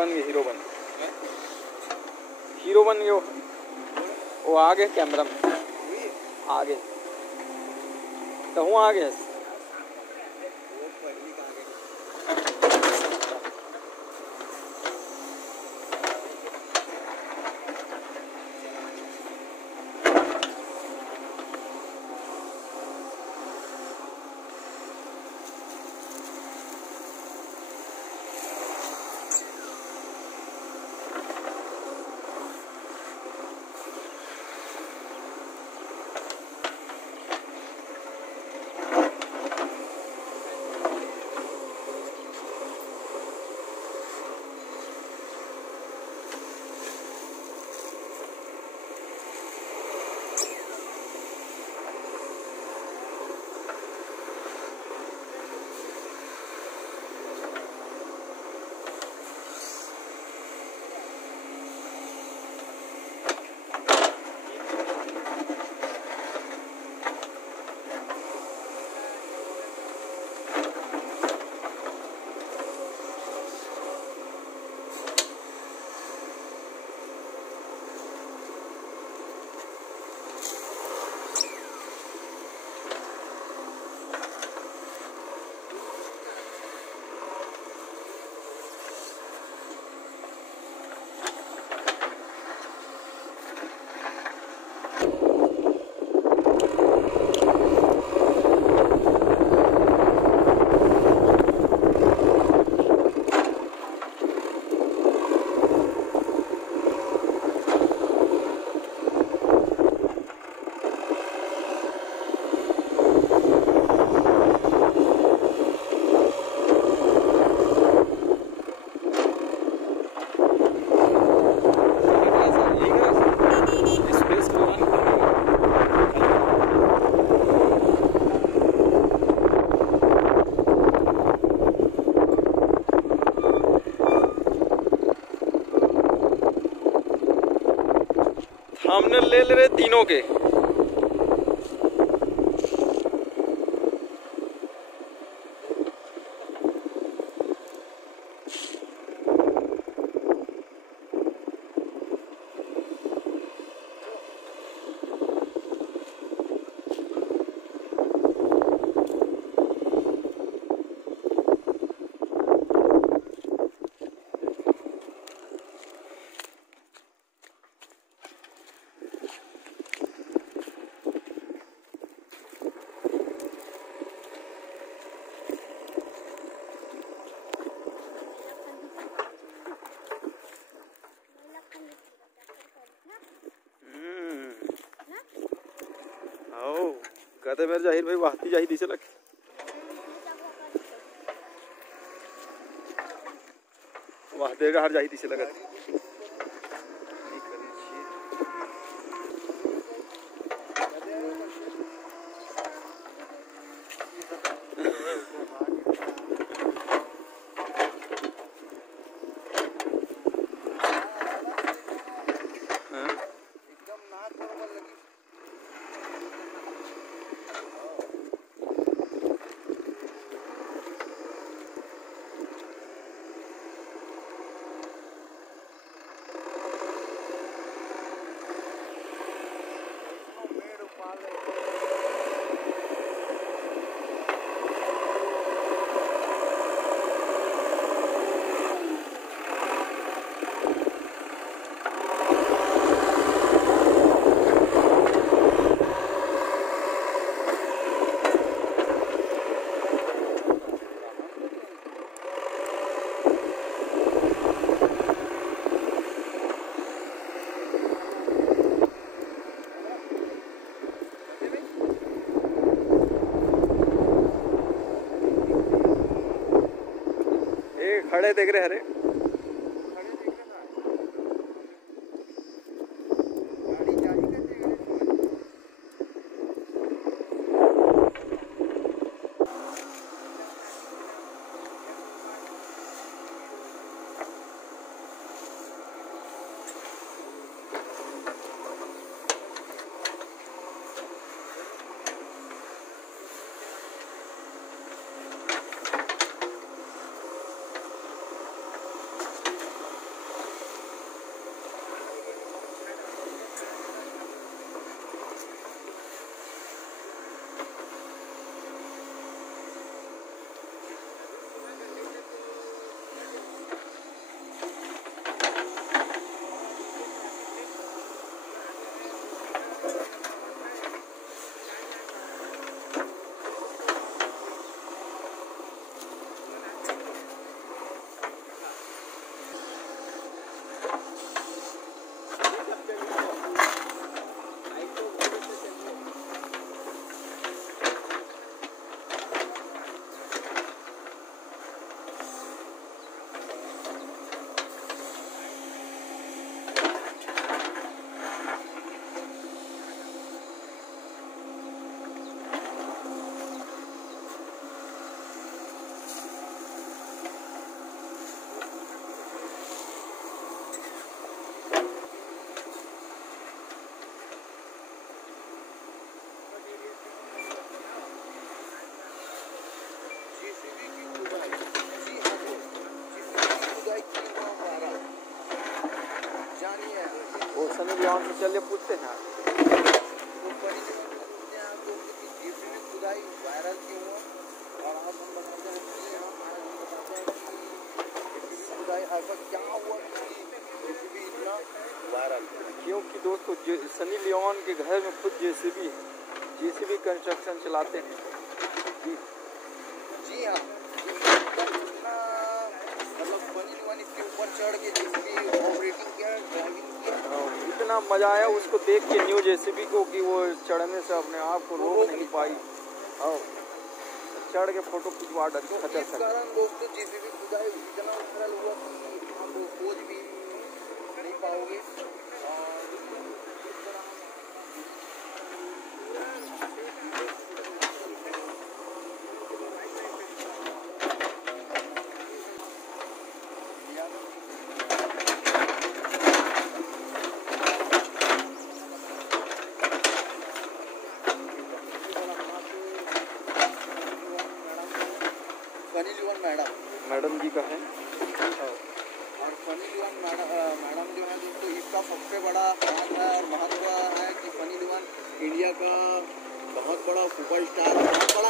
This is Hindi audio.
बन गए, हीरो बन गए वो आ गए कैमरा में आ गए तो हूँ आ गए। हमने ले रहे तीनों के। कहते मेरे जाहिर भाई वाहती जाही दिसे लग वाहते का हर जाही दिसे लगा खड़े देख रहे हरे सनी लियोन से। चलिए पूछते हैं JCB खुदाई वायरल क्यों हुआ, और आप हम बताते हैं कि JCB खुदाई ऐसा क्या हुआ कि JCB इतना वायरल। क्योंकि दोस्तों सनी लियोन के घर में खुद JCB है, JCB कंस्ट्रक्शन चलाते हैं जी हाँ, मतलब सनी लियोन इसके ऊपर चढ़ के JCB ऑपरेटिंग किया, ड्राइविंग किया। इतना मजा आया उसको देख के न्यू JCB को कि वो चढ़ने से अपने आप को रोक नहीं पाई और चढ़ के फोटो खिंचवा डाली। इस कारण दोस्तों JCB खुदाई इतना सरल हुआ कि आप खोज भी नहीं पाओगे। सनी लियोन मैडम जी का है, और सनी लियोन मैडम जो है दोस्तों, इसका सबसे बड़ा हाथ है और महत्व है कि सनी लियोन इंडिया का बहुत बड़ा सुपरस्टार, बहुत बड़ा